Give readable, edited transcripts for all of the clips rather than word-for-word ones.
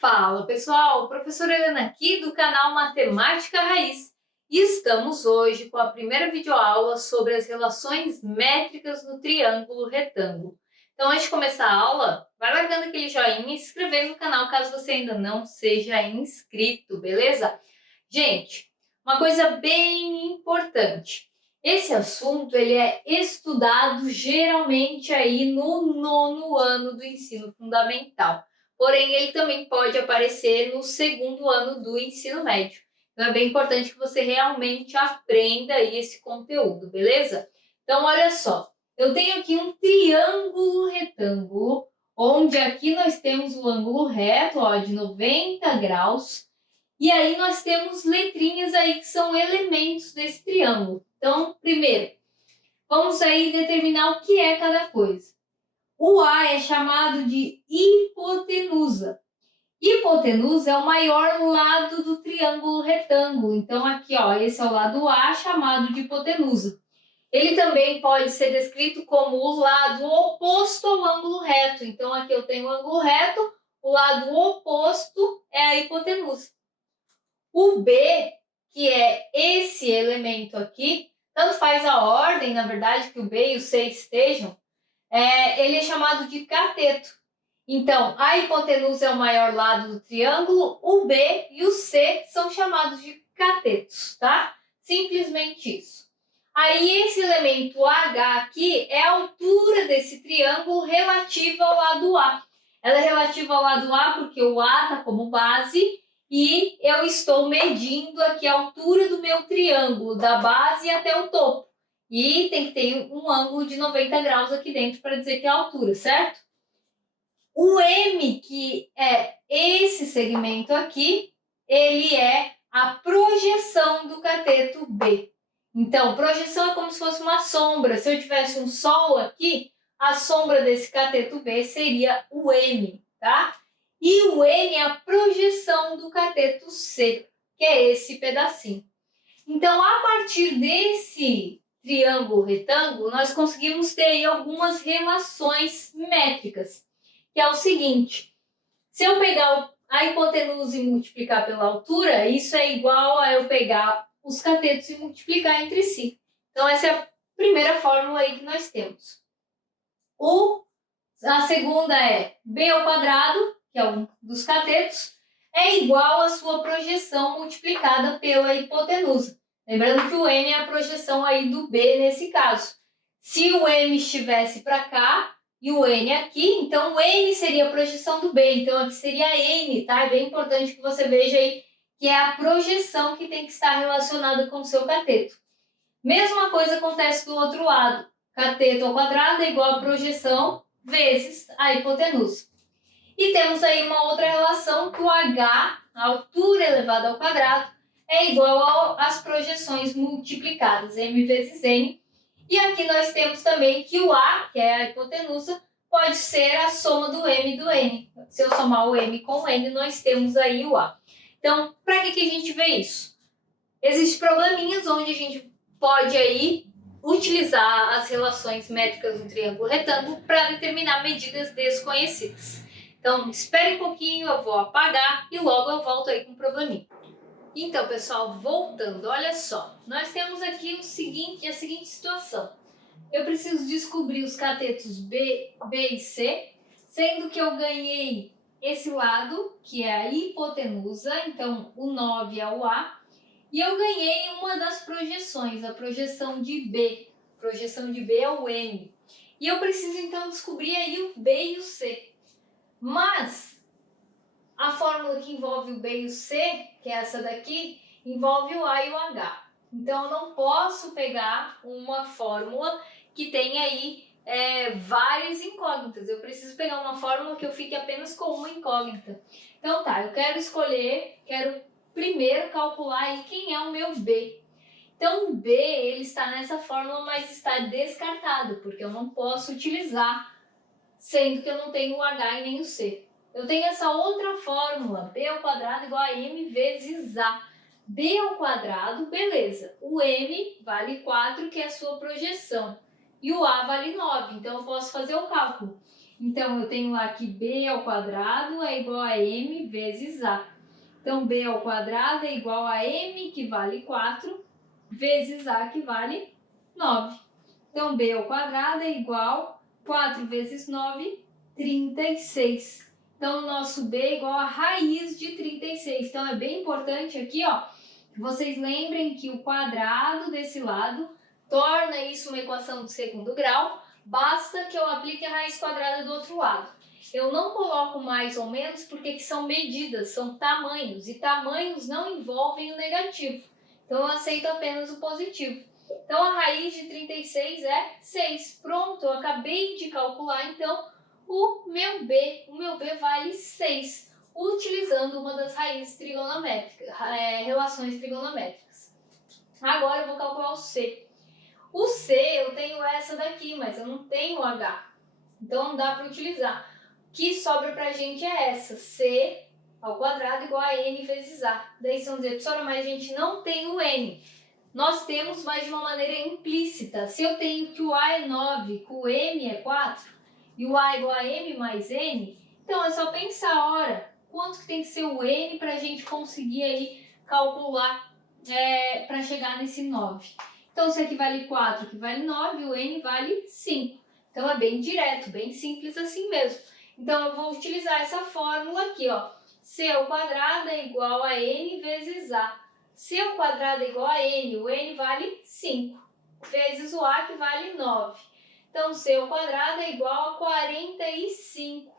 Fala pessoal, professora Helena aqui do canal Matemática Raiz e estamos hoje com a primeira videoaula sobre as relações métricas no triângulo retângulo. Então antes de começar a aula, vai largando aquele joinha e se inscrevendo no canal caso você ainda não seja inscrito, beleza? Gente, uma coisa bem importante, esse assunto ele é estudado geralmente aí no nono ano do ensino fundamental. Porém, ele também pode aparecer no segundo ano do ensino médio. Então, é bem importante que você realmente aprenda aí esse conteúdo, beleza? Então, olha só, eu tenho aqui um triângulo retângulo, onde aqui nós temos o ângulo reto, ó, de 90 graus, e aí nós temos letrinhas aí que são elementos desse triângulo. Então, primeiro, vamos aí determinar o que é cada coisa. O A é chamado de hipotenusa. Hipotenusa é o maior lado do triângulo retângulo. Então, aqui, ó, esse é o lado A, chamado de hipotenusa. Ele também pode ser descrito como o lado oposto ao ângulo reto. Então, aqui eu tenho o ângulo reto, o lado oposto é a hipotenusa. O B, que é esse elemento aqui, tanto faz a ordem, na verdade, que o B e o C estejam, ele é chamado de cateto. Então, a hipotenusa é o maior lado do triângulo, o B e o C são chamados de catetos, tá? Simplesmente isso. Aí, esse elemento H aqui é a altura desse triângulo relativa ao lado A. Ela é relativa ao lado A porque o A está como base e eu estou medindo aqui a altura do meu triângulo, da base até o topo. E tem que ter um ângulo de 90 graus aqui dentro para dizer que é a altura, certo? O M, que é esse segmento aqui, ele é a projeção do cateto B. Então, projeção é como se fosse uma sombra. Se eu tivesse um sol aqui, a sombra desse cateto B seria o M, tá? E o N é a projeção do cateto C, que é esse pedacinho. Então, a partir desse triângulo retângulo, nós conseguimos ter aí algumas relações métricas, que é o seguinte: se eu pegar a hipotenusa e multiplicar pela altura, isso é igual a eu pegar os catetos e multiplicar entre si. Então, essa é a primeira fórmula aí que nós temos. A segunda é b ao quadrado, que é um dos catetos, é igual à sua projeção multiplicada pela hipotenusa. Lembrando que o M é a projeção aí do B nesse caso. Se o M estivesse para cá e o N aqui, então o N seria a projeção do B. Então aqui seria N, tá? É bem importante que você veja aí que é a projeção que tem que estar relacionada com o seu cateto. Mesma coisa acontece do outro lado. Cateto ao quadrado é igual a projeção vezes a hipotenusa. E temos aí uma outra relação que o H, a altura elevada ao quadrado, é igual às projeções multiplicadas, M vezes N. E aqui nós temos também que o A, que é a hipotenusa, pode ser a soma do M e do N. Se eu somar o M com o N, nós temos aí o A. Então, para que a gente vê isso? Existem probleminhas onde a gente pode aí utilizar as relações métricas do triângulo retângulo para determinar medidas desconhecidas. Então, espere um pouquinho, eu vou apagar e logo eu volto aí com o probleminha. Então, pessoal, voltando, olha só. Nós temos aqui a seguinte situação. Eu preciso descobrir os catetos B e C, sendo que eu ganhei esse lado, que é a hipotenusa, então o 9 é o A, e eu ganhei uma das projeções, a projeção de B. A projeção de B é o M. E eu preciso, então, descobrir aí o B e o C. Mas a fórmula que envolve o B e o C, que é essa daqui, envolve o A e o H. Então, eu não posso pegar uma fórmula que tenha aí várias incógnitas. Eu preciso pegar uma fórmula que eu fique apenas com uma incógnita. Então, tá, eu quero primeiro calcular aí quem é o meu B. Então, o B ele está nessa fórmula, mas está descartado, porque eu não posso utilizar, sendo que eu não tenho o H e nem o C. Eu tenho essa outra fórmula, B ao quadrado igual a M vezes A. B ao quadrado, beleza. O M vale 4, que é a sua projeção. E o A vale 9, então eu posso fazer o cálculo. Então, eu tenho lá que b ao quadrado é igual a m vezes a. Então, b ao quadrado é igual a m, que vale 4, vezes a, que vale 9. Então, b ao quadrado é igual a 4 vezes 9, 36. Então, o nosso b é igual a raiz de 36. Então, é bem importante aqui, ó, que vocês lembrem que o quadrado desse lado torna isso uma equação de segundo grau, basta que eu aplique a raiz quadrada do outro lado. Eu não coloco mais ou menos porque que são medidas, são tamanhos, e tamanhos não envolvem o negativo. Então, eu aceito apenas o positivo. Então, a raiz de 36 é 6. Pronto, eu acabei de calcular, então, o meu b. O meu b vale 6, utilizando uma das raízes trigonométricas, relações trigonométricas. Agora, eu vou calcular o c. O c, eu tenho essa daqui, mas eu não tenho h. Então, não dá para utilizar. O que sobra para a gente é essa, c ao quadrado igual a n vezes a. Daí vocês vão dizer, professora, mas a gente não tem o n. Nós temos, mas de uma maneira implícita. Se eu tenho que o a é 9, que o m é 4, e o a é igual a m mais n, então é só pensar, ora, quanto que tem que ser o n para a gente conseguir aí calcular para chegar nesse 9. Então, se aqui vale 4, aqui vale 9, o n vale 5. Então, é bem direto, bem simples assim mesmo. Então, eu vou utilizar essa fórmula aqui, ó. C ao quadrado é igual a n vezes a. C ao quadrado é igual a n, o n vale 5, vezes o a, que vale 9. Então, c ao quadrado é igual a 45.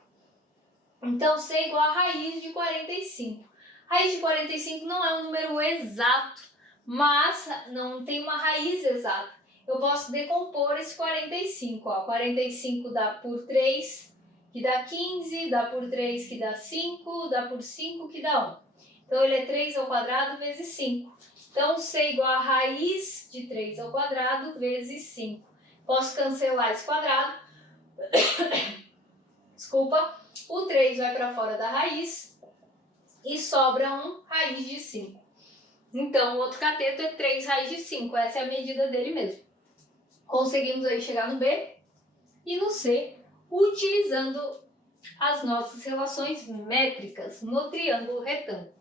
Então, c é igual a raiz de 45. Raiz de 45 não é um número exato, mas não tem uma raiz exata. Eu posso decompor esse 45. Ó. 45 dá por 3, que dá 15, dá por 3, que dá 5, dá por 5, que dá 1. Então, ele é 3 ao quadrado vezes 5. Então, c é igual a raiz de 3 ao quadrado vezes 5. Posso cancelar esse quadrado. Desculpa. O 3 vai para fora da raiz e sobra 1 raiz de 5. Então, o outro cateto é 3 raiz de 5. Essa é a medida dele mesmo. Conseguimos aí chegar no B e no C, utilizando as nossas relações métricas no triângulo retângulo.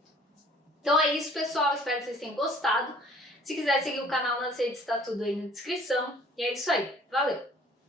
Então é isso, pessoal. Espero que vocês tenham gostado. Se quiser seguir o canal nas redes, está tudo aí na descrição. E é isso aí. Valeu!